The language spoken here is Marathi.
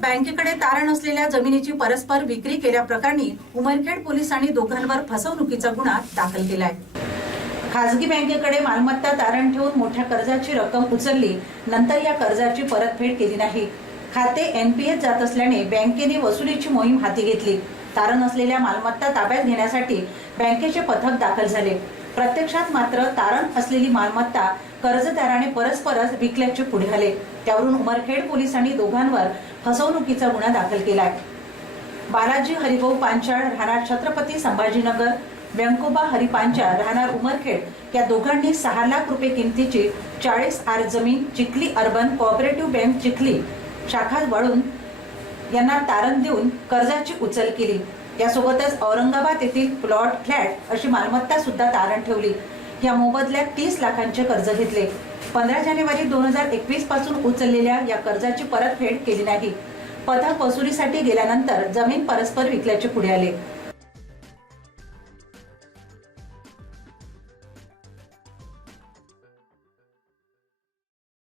बँकेकडे तारण असलेल्या जमिनीची परस्पर विक्री केल्याप्रकरणी उमरखेड पोलिसांनी दोघांवर फसवणुकीचा गुन्हा दाखल केलाय. खासगी बँकेकडे मालमत्ता तारण ठेवून मोठ्या कर्जाची रक्कम उचलली नंतर या कर्जाची परतफेड केली नाही. खाते एनपीएस जात असल्याने बँकेने वसुलीची मोहीम हाती घेतली. तारण असलेल्या मालमत्ता ताब्यात घेण्यासाठी बँकेचे पथक दाखल झाले. प्रत्यक्षात मात्र तारण असलेली मालमत्ता कर्जदाराने परस्परच विकल्याचे पुढे आले. त्यावरून उमरखेड पोलिसांनी दोघांवर फसवणुकीचा गुन्हा दाखल केलाय. बालाजी हरिभाऊ पांचाळ राहणार छत्रपती संभाजीनगर व्यंकोबा हरिपांचाळ राहणार उमरखेड या दोघांनी सहा लाख रुपये किमतीची चाळीस आर जमीन Chikhli urban cooperative bank Chikhli शाखा वळून यांना तारण देऊन कर्जाची उचल केली. यासोबतच औरंगाबाद येथील प्लॉट फ्लॅट अशी मालमत्ता सुद्धा तारण ठेवली. या मोबदल्यात तीस लाखांचे कर्ज घेतले. पंधरा जानेवारी दोन हजार एकवीसपासून उचललेल्या या कर्जाची परतफेड केली नाही. पथक वसुलीसाठी गेल्यानंतर जमीन परस्पर विकल्याचे पुढे आले.